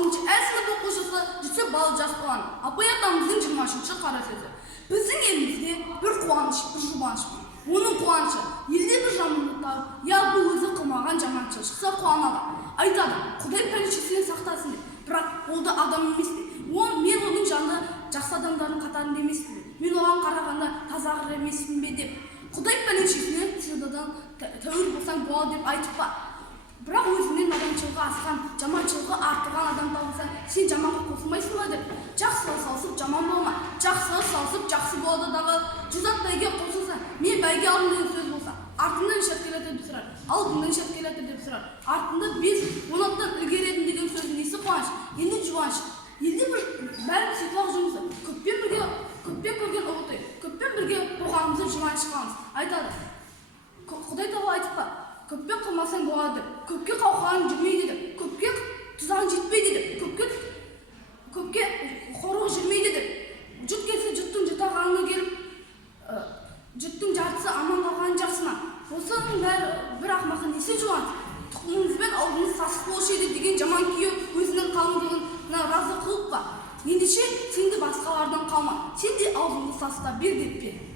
6-шы Ә сынып оқушысы Жүсіп Балы Жасқұлан апай атамыздың 20-шы қара сөзі. Біздің елімізде бір қуаныш, бір жұбаныш бар. Оның қуанышы елде бір жамандықтар, яғни өзі қылмаған жаманшылық шықса қуанады. Айтады, Құдай пәлешесінен сақтасын деп. Бірақ ол да адам емес пе? Мен оның жанында жақсы адамдардың қатарында емеспін бе? Мен оған қарағанда тазағыр емеспін бе деп. Құдай пәлешесіне сыйдадан тәуір болсаң болады деп айтып па. Бірақ өзінен адамшылығы асқан, жаманшылығы артылған адам табылса, сен жаманға қосылмайсың ба деп. Жақсыға салысып жаман болма, жақсыға салысып жақсы болады дағы. 100 ат бәйге қосылса, мен бәйге алдым деген сөз болса, артымнан шәткелетір деп сұрар, алдымнан шәткелетір деп сұрар. Артында 5-10 аттан ілгері едім деген сөздің несі қуаныш, енді жұбаныш. Елде бір бәрі сыйлық жұмысы, көппен көрген ұлытай, көппен бірге қоғамымызды жұбаныш қыламыз. Айтады, Құдай тағала айтып па, көпке қылмасаң болады деп, көпке қауқаның жүрмейді деп, көпке тұзағың жетпейді деп, көпке қорығы жүрмейді деп. Жұт келсе жұттың жұтағанына келіп, жұттың жартысы аман қалған жақсына. Осының бәрі бір ақмаққа несі жуан? Тұқымыңызбен аузыңыз сасық болушы еді деген жаман күйеу өзінің қалыңдығына разы қылып па. Ендеше сен де басқалардан қалма, сен де аузыңды сасыта бер деп пе.